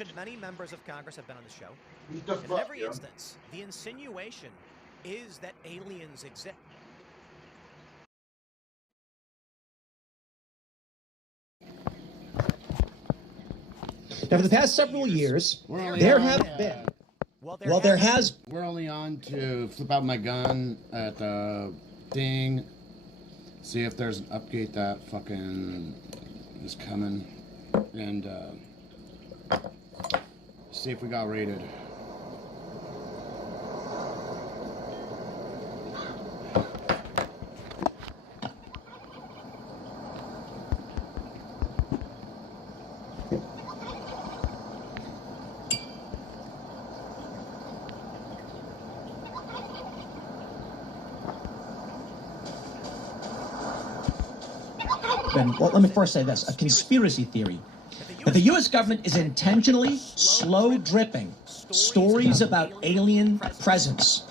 mentioned many members of Congress have been on the show. And in every instance, the insinuation is that aliens exist. Now, for the past several years, there have been... We're only on to flip out my gun at the thing, see if there's an update that fucking is coming, and see if we got raided. Well, let me first say this, a conspiracy theory that the U.S. government is intentionally slow dripping stories about alien presence.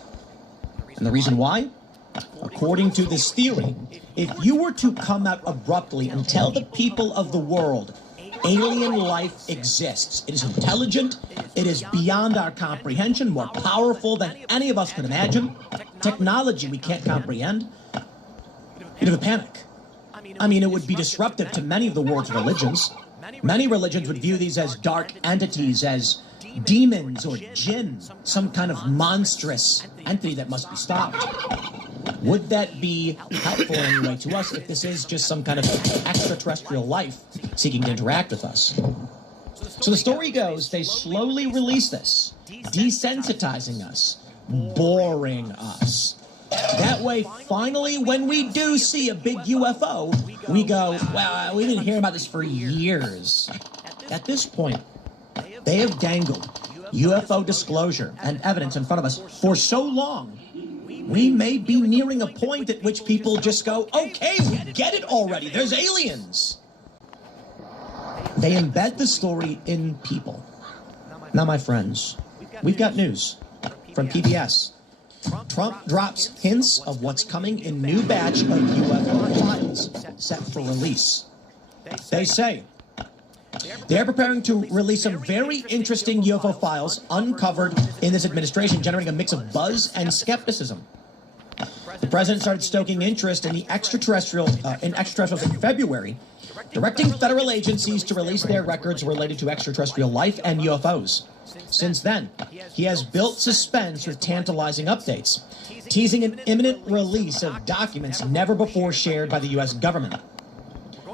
And the reason why? According to this theory, if you were to come out abruptly and tell the people of the world alien life exists, it is intelligent, it is beyond our comprehension, more powerful than any of us could imagine, technology we can't comprehend, you'd have a panic. I mean, it would be disruptive to many of the world's religions. Many religions would view these as dark entities, as demons or jinn, some kind of monstrous entity that must be stopped. Would that be helpful anyway to us if this is just some kind of extraterrestrial life seeking to interact with us? So the story goes, they slowly release this, desensitizing us, boring us. That way, finally, when we do see a big UFO, we go, well, we've been hearing about this for years. At this point, they have dangled UFO disclosure and evidence in front of us for so long, we may be nearing a point at which people just go, okay, we get it already, there's aliens. They embed the story in people. Now, my friends, we've got news from PBS. Trump drops hints of what's coming in new batch of UFO files set for release. They say they're preparing to release some very interesting UFO files uncovered in this administration, generating a mix of buzz and skepticism. The president started stoking interest in the extraterrestrials in February, directing federal agencies to release their records related to extraterrestrial life and UFOs. Since then, he has built suspense with tantalizing updates, teasing an imminent release of documents never before shared by the U.S. government.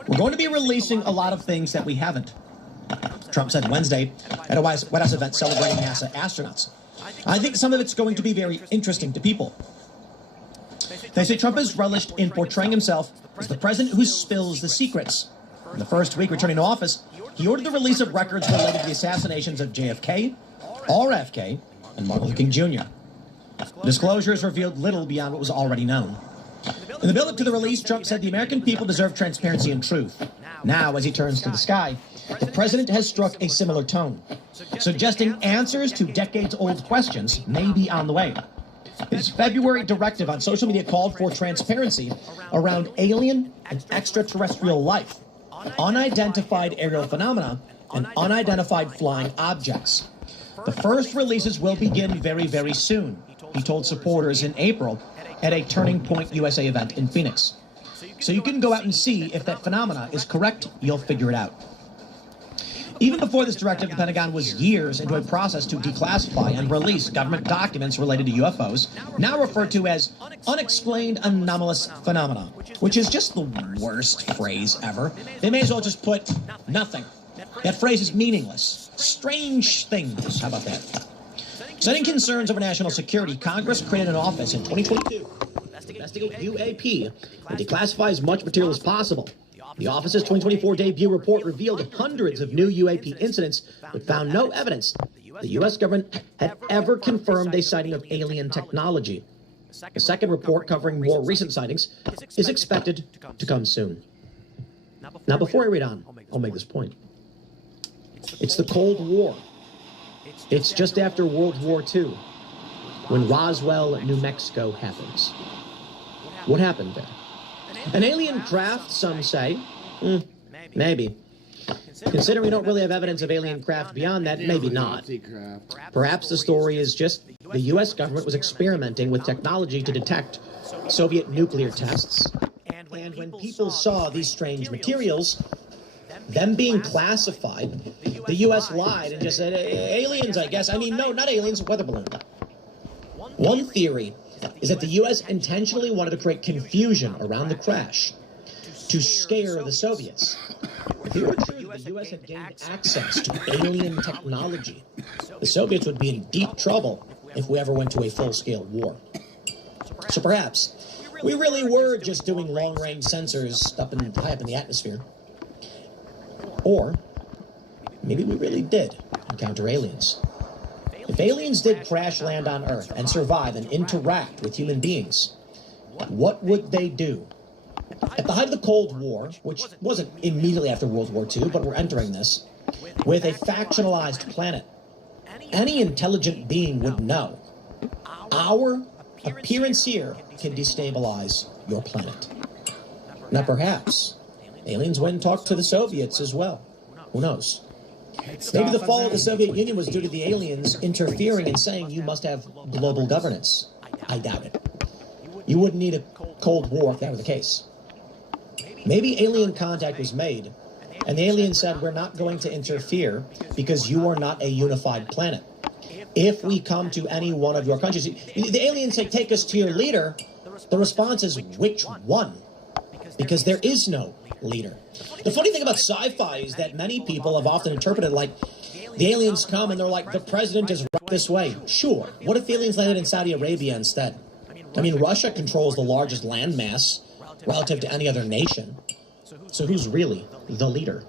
We're going to be releasing a lot of things that we haven't, Trump said Wednesday at a White House event celebrating NASA astronauts. I think some of it's going to be very interesting to people. They say Trump has relished in portraying himself as the president who spills the secrets. In the first week returning to office, he ordered the release of records related to the assassinations of JFK, RFK, and Martin Luther King Jr. Disclosures revealed little beyond what was already known. In the build-up to the release, Trump said the American people deserve transparency and truth. Now, as he turns to the sky, the president has struck a similar tone, suggesting answers to decades-old questions may be on the way. His February directive on social media called for transparency around alien and extraterrestrial life, unidentified aerial phenomena, and unidentified flying objects. The first releases will begin very, very soon, he told supporters in April at a Turning Point USA event in Phoenix. So you can go out and see if that phenomena is correct, you'll figure it out. Even before this directive, the Pentagon was years into a process to declassify and release government documents related to UFOs, now referred to as unexplained anomalous phenomena, which is just the worst phrase ever. They may as well just put nothing. That phrase is meaningless. Strange things. How about that? Citing concerns over national security, Congress created an office in 2022 to investigate UAP and declassify as much material as possible. The office's 2024 debut report revealed hundreds of new UAP incidents, but found no evidence the U.S. government had ever confirmed a sighting of alien technology. A second report covering more recent sightings is expected to come soon. Now, before I read on, I'll make this point. It's the Cold War. It's just after World War II, when Roswell, New Mexico happens. What happened there? An alien craft, some say. Maybe. Considering we don't really have evidence of alien craft beyond that, maybe not. Perhaps the story is just the U.S. government was experimenting with technology to detect Soviet nuclear tests. And when people saw these strange materials, them being classified, the U.S. lied and just said, aliens, I guess. I mean, no, not aliens, weather balloon. One theory is that the U.S. intentionally wanted to create confusion around the crash to scare the Soviets. If it were true that the U.S. had gained access to alien technology, the Soviets would be in deep trouble if we ever went to a full-scale war. So perhaps we really were just doing long-range sensors high up in the atmosphere. Or maybe we really did encounter aliens. If aliens did crash land on Earth and survive and interact with human beings, what would they do? At the height of the Cold War, which wasn't immediately after World War II, but we're entering this, with a factionalized planet, any intelligent being would know our appearance here can destabilize your planet. Now perhaps aliens went and talked to the Soviets as well. Who knows? Maybe the fall of the Soviet Union was due to the aliens interfering and saying you must have global governance. I doubt it. You wouldn't need a Cold War if that were the case. Maybe alien contact was made, and the aliens said, we're not going to interfere because you are not a unified planet. If we come to any one of your countries, the aliens say, take us to your leader. The response is, which one? Because there is no leader. The funny thing about sci-fi is that many people have often interpreted like, the aliens come and they're like, the president is right this way. Sure. What if aliens landed in Saudi Arabia instead? I mean, Russia controls the largest landmass relative to any other nation. So who's really the leader?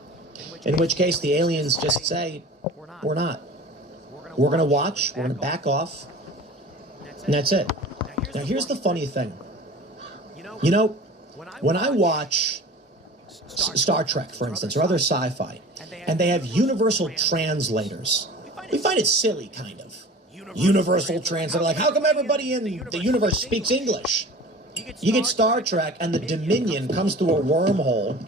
In which case, the aliens just say, we're not. We're going to watch, we're going to back off, and that's it. Now, here's the funny thing. You know, when I watch Star Trek, for instance, or other sci-fi, and they have universal translators, we find it silly, kind of. Universal translator, like, how come everybody in the universe speaks English? You get Star Trek, and the Dominion comes through a wormhole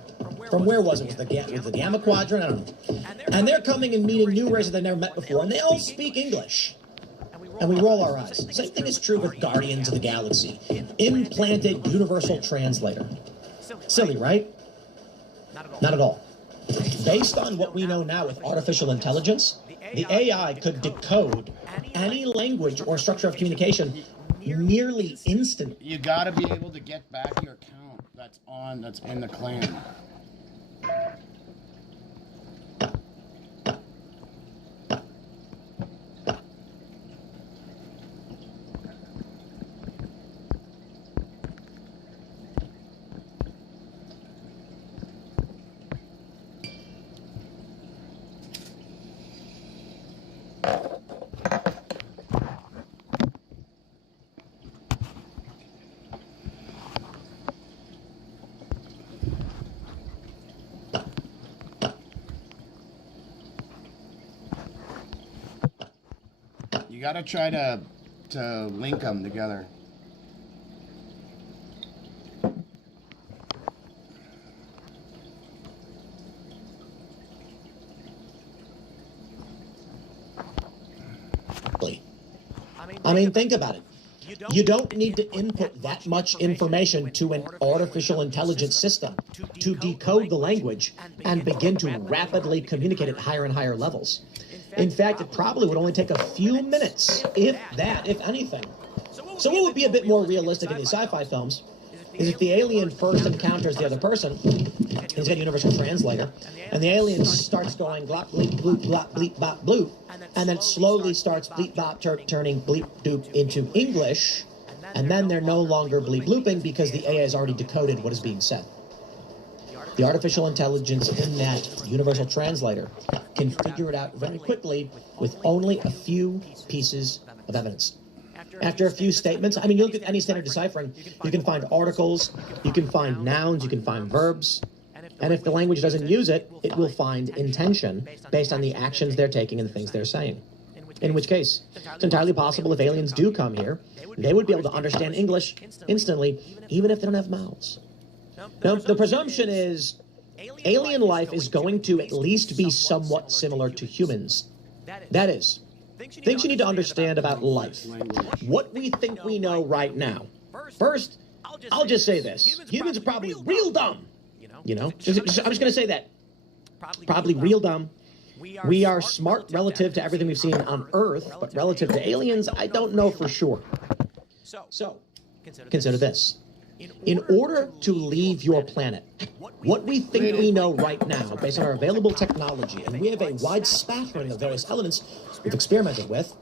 from where was it? Was the Gamma Quadrant? I don't know. And they're coming and meeting new races they've never met before, and they all speak English. And we roll our eyes. Same thing is true with Guardians of the Galaxy. Implanted universal translator. Silly, right? Not at all. Based on what we know now with artificial intelligence, the AI could decode any language or structure of communication nearly instantly. You gotta be able to get back your account that's in the clan. You gotta try to link them together. I mean, think about it. You don't need to input that much information to an artificial intelligence system to decode the language and begin to rapidly communicate at higher and higher levels. In fact, it probably would only take a few minutes, if that, if anything. So what would be a bit more realistic in these sci-fi films is if the alien first encounters the other person, he's got a universal translator, and the alien starts going glop, bleep, bloop, glop, bleep, bop, bloop, and then slowly starts bleep, bop, turning bleep, doop into English, and then they're no longer bleep, blooping because the AI has already decoded what is being said. The artificial intelligence in that universal translator can figure it out very quickly with only a few pieces of evidence. After a few statements, I mean, you look at any standard deciphering, you can find articles, you can find nouns, you can find verbs, and if the language doesn't use it, it will find intention based on the actions they're taking and the things they're saying. In which case, it's entirely possible if aliens do come here, they would be able to understand English instantly, even if they don't have mouths. Now, the presumption is alien life is going to at least be somewhat similar to humans. That is, things you need to understand about life. What we think we know right now. First, I'll just say this. Humans are probably real dumb. I'm just going to say that. Probably real dumb. We are smart relative to everything we've seen on Earth, but relative to aliens, I don't know for sure. So, consider this. In order to leave your planet, what we think we know right now, based on our available technology, and we have a wide spattering of various elements we've experimented with,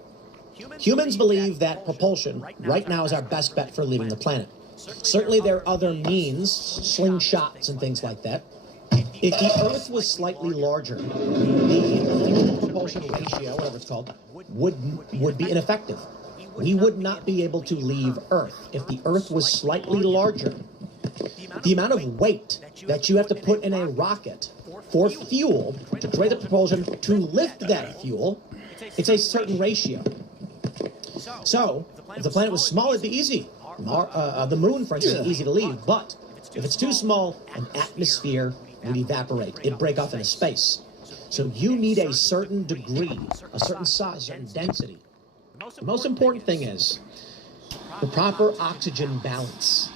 humans believe that propulsion right now is our best bet for leaving the planet. Certainly there are other means, slingshots and things like that. If the Earth was slightly larger, the fuel propulsion ratio, whatever it's called, would be ineffective. We would not be able to leave Earth if the Earth was slightly larger. The amount of weight that you have to put in a rocket for fuel to create the propulsion to lift that fuel, it's a certain ratio. So, if the planet was small, it'd be easy. The moon, for instance, is easy to leave, but if it's too small, an atmosphere would evaporate. It'd break off into space. So you need a certain degree, a certain size, a certain density. The most important thing is the proper oxygen balance.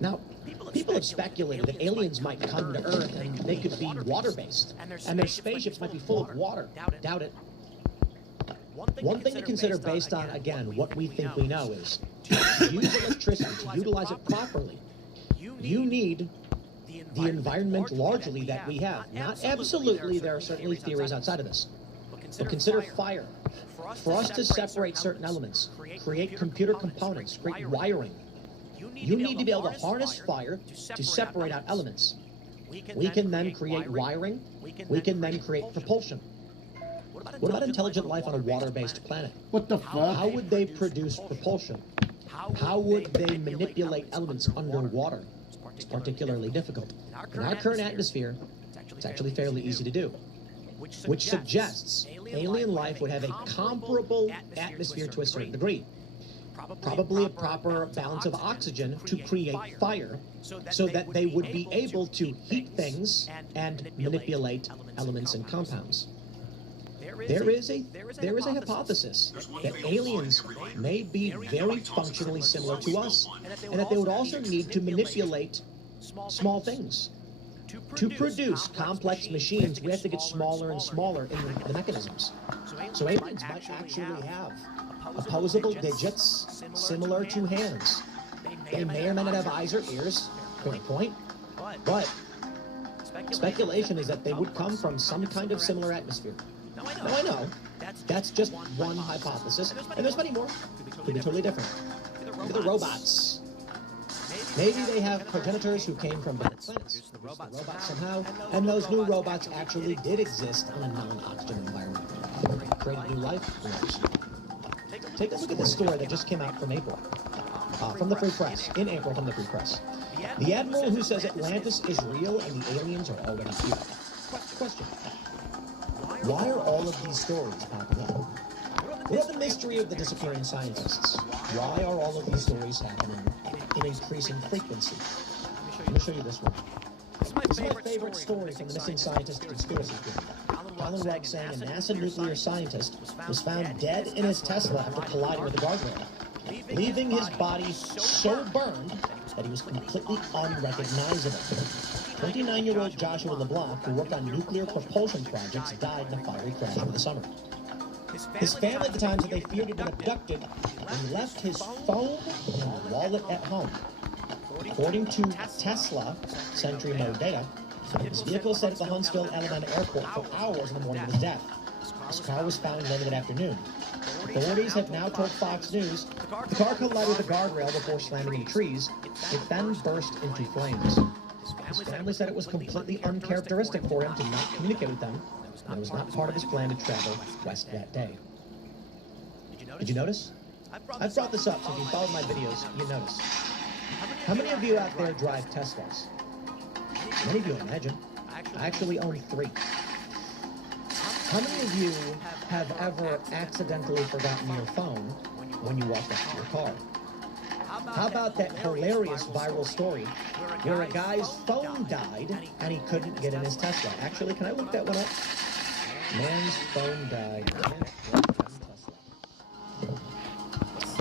Now, people have speculated that aliens might come to Earth and they could be water-based, and their spaceships might be full of water. Doubt it. One thing to consider based on, again, what we think we know is to use electricity, to utilize it properly, you need the environment largely that we have. Not absolutely, there are certainly theories outside of this. But consider fire. For us to separate certain elements, create computer components, create wiring, you need to be able to harness fire to separate out elements. We can then create wiring. We can then create propulsion. What about intelligent life on a water-based planet? What the fuck? How would they produce propulsion? How would they manipulate elements underwater? It's particularly difficult. In our current atmosphere, it's actually fairly easy to do, which suggests alien life would have a comparable atmosphere to a certain degree. Probably a proper balance of oxygen to create fire so that they would be able to heat things and manipulate elements and compounds. There is a hypothesis that aliens may be very functionally similar to us, and that they would also need to manipulate small things. To produce complex machines, we have to get smaller and smaller in the mechanisms. So aliens might actually have opposable digits similar to hands. They may or may not have eyes or ears, point, but speculation is that they would come from some kind of similar atmosphere. Now I know, that's just one hypothesis, and there's many more. Could be totally different. Look at the robots. Maybe they have progenitors who came from different planets, Produce the produced robots the robots somehow, somehow, and those new robots actually did exist in a non-oxygen environment. Created new life? Who knows? Take a look at this story that just came out from April. From the Free Press. In April from the Free Press. The Admiral who says Atlantis is real and the aliens are already here. Question. Why are all of these stories popping up? What are the mystery of the disappearing scientists? Why are all of these stories happening in increasing frequency? Let me show you this one. This is my favorite story from the missing scientist conspiracy theory. Alan Rudd saying a NASA nuclear scientist was found dead in his Tesla after colliding with a guardrail, leaving his body so burned that he was completely unrecognizable. 29-year-old Joshua LeBlanc, who worked on nuclear propulsion projects, died in a fiery crash over the summer. His family at the time said they feared he'd been abducted and left his phone and wallet at home. According to Tesla Sentry Mode data, his vehicle stayed at the Huntsville, Alabama airport for hours in the morning of his death. His car was found later that afternoon. Authorities have now told Fox News the car collided with a guardrail before slamming into trees. It then burst into flames. His family said it was completely uncharacteristic for him to not communicate with them, and it was not part of his plan to travel west that day. Did you notice? I've brought this up, so if you followed my videos, you notice. How many of you out there drive Teslas? Many of you, I imagine. I actually own 3. How many of you have ever accidentally forgotten your phone when you walked up to your car? How about that hilarious viral story where a guy's phone died and he couldn't get in his Tesla? Actually, can I look that one up? Man's phone died.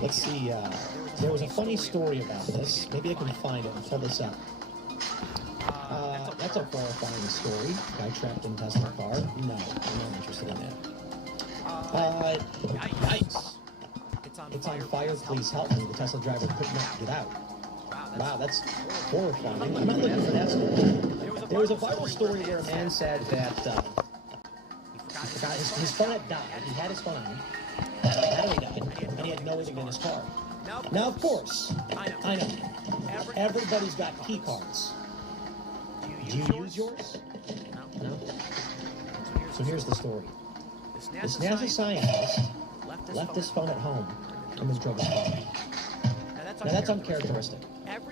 Let's see, there was a funny story about this. Maybe I can find it and pull this up. That's a horrifying story. Guy trapped in Tesla car. No, I'm not interested in that. Yikes. It's on fire, please help me. The Tesla driver could not get out. Wow, that's horrifying. I'm not looking for that story. There was a viral story where a man said that he forgot his phone had died. He had his phone on him. Battery died, and he had no way to get in his car. Now, of course, I know. Everybody's got key cards. Do you use yours? No? So here's the story. This NASA scientist left his phone at home and then drove his car. Now that's uncharacteristic.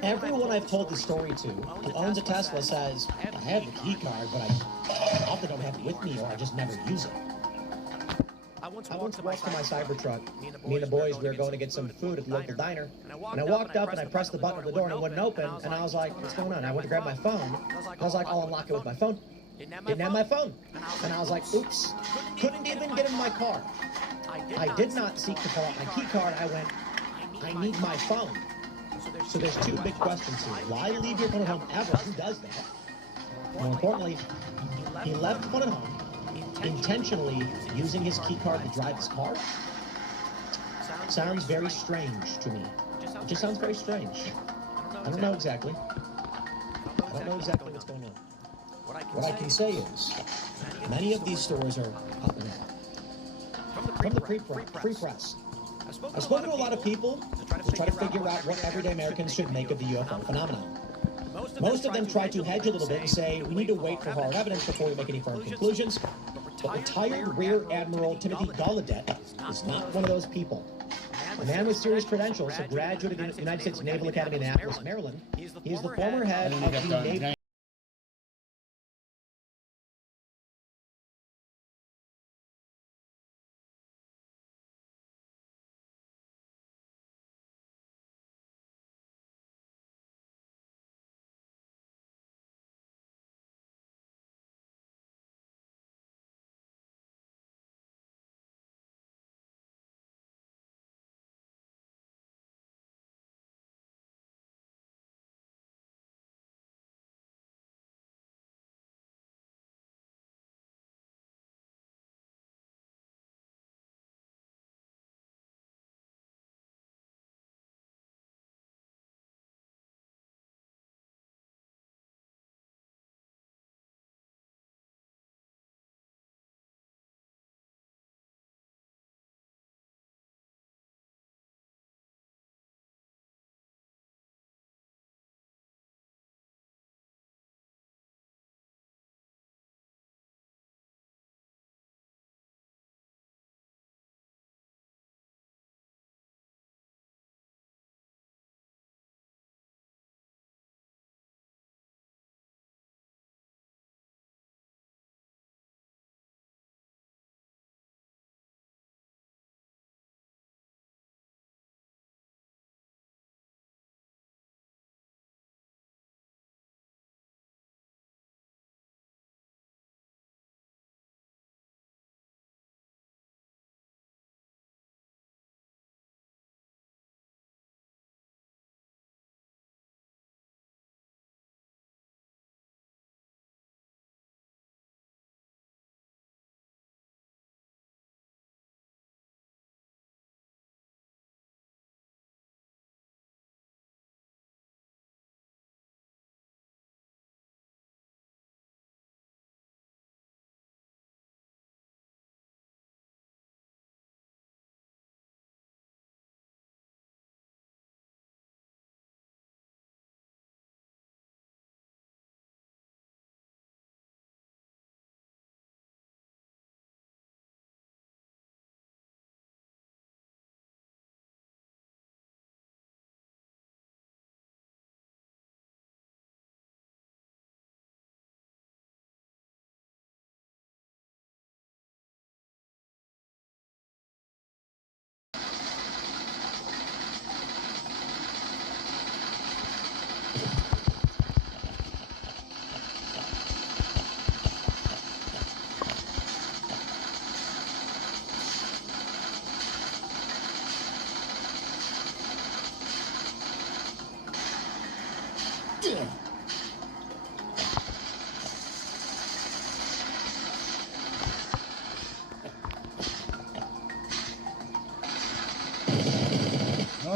Everyone I've told this story to who owns a Tesla says, I have the key card, but I often don't have it with me or I just never use it. I once walked to my Cybertruck. Me and the boys, we were going to get some food at the local diner. And I walked up and I pressed the button of the door and it wouldn't open. And I was like, what's going on? I went to grab my phone. I was like, I'll unlock it with my phone. Didn't have my phone. And I was like, oops. Couldn't even get in my car. I did not seek to pull out my key card. I went, I need my phone. So there's 2 big questions here. Why leave your phone at home ever? Who does that? More importantly, he left the phone at home, intentionally using his key card to drive his car? Sounds very strange to me. It just sounds very strange. I don't know exactly. I don't know exactly what's going on. What I can say is, many of these stories are popping up. From the Free Press. I've spoken to a lot of people who try to figure out what everyday Americans should make of the UFO phenomenon. Most of them try to hedge a little bit and say, we need to wait for hard evidence before we make any firm conclusions. But retired Rear Admiral Timothy Gallaudet is not one of those people. A man with serious credentials, a graduate of the United States Naval Academy in Annapolis, Maryland. He is the former head of the Naval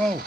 Oh.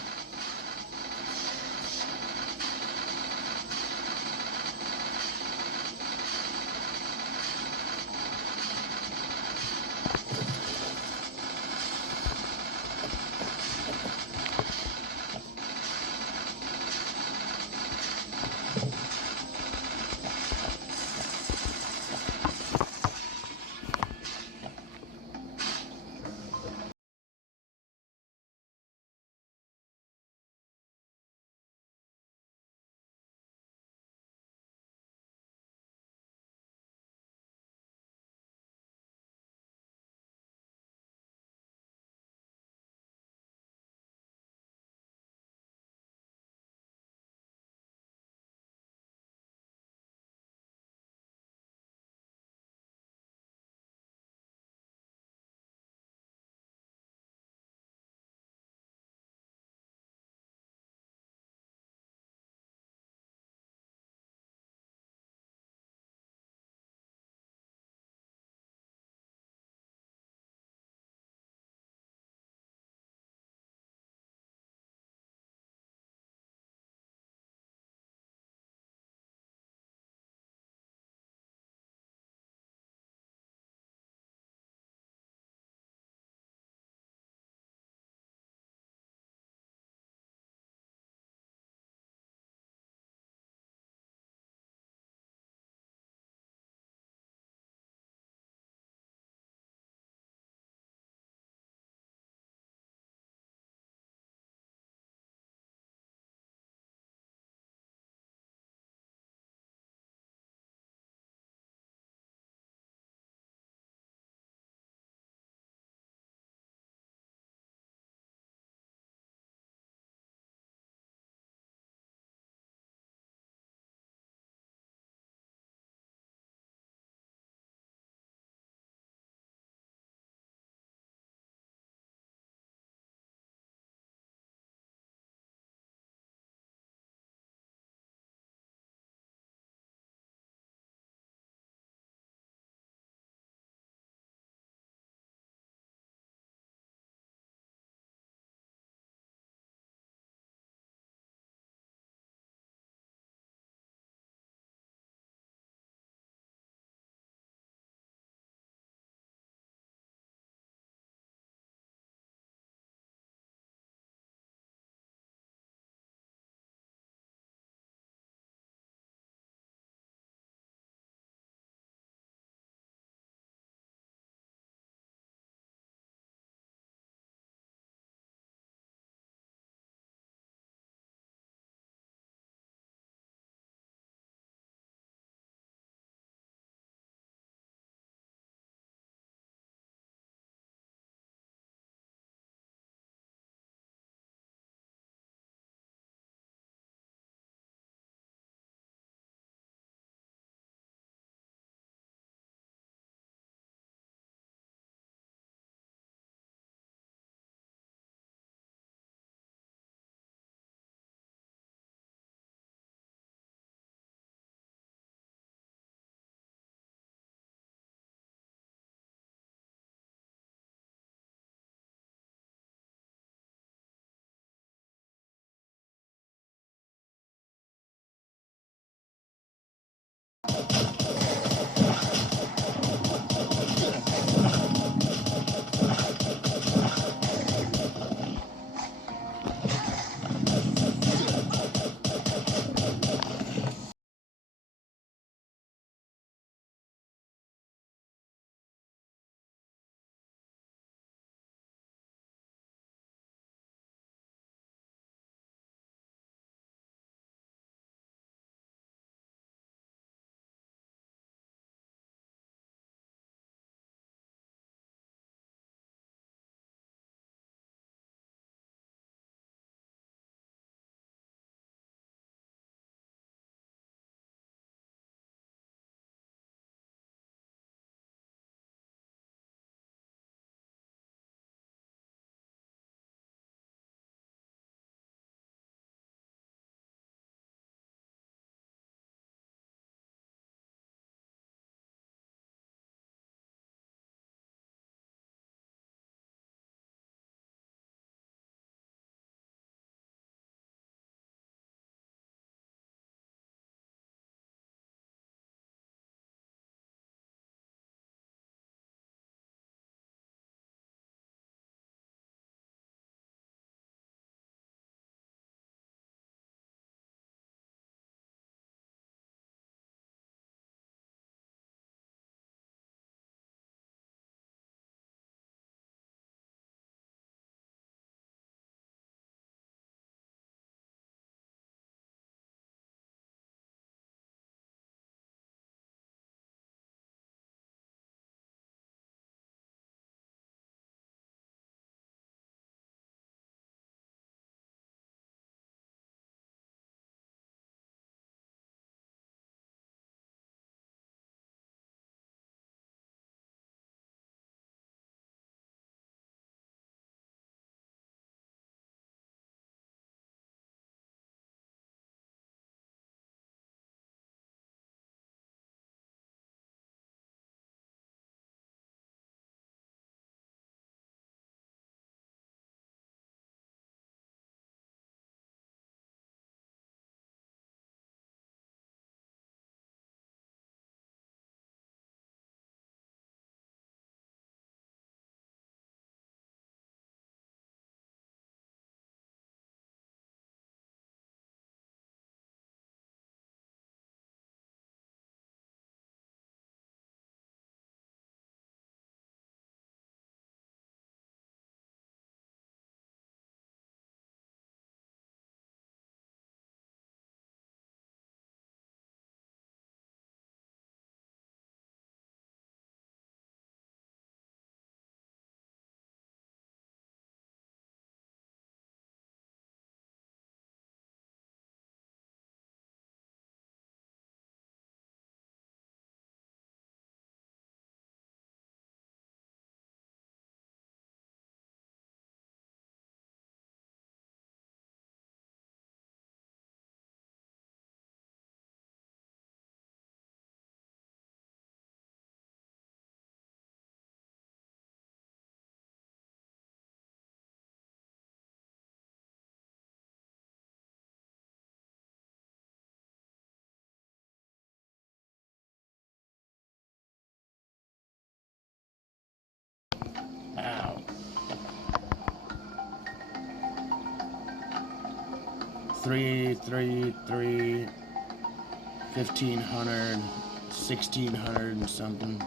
1500, 1600 and something.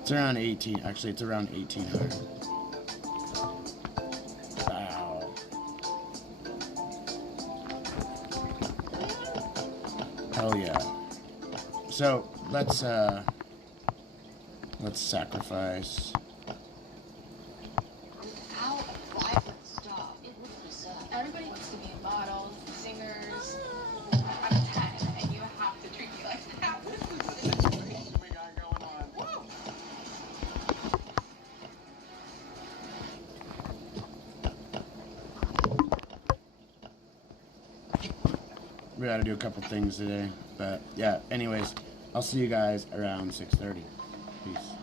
It's around 18. Actually, it's around 1800. Wow. Hell yeah. So let's sacrifice. Without a vibrant stop, it would result. Everybody wants to be models, singers. I'm 10, and you have to treat me like that. This is the situation we got going on. Woo! We gotta do a couple things today, but yeah. Anyways, I'll see you guys around 6:30. Peace.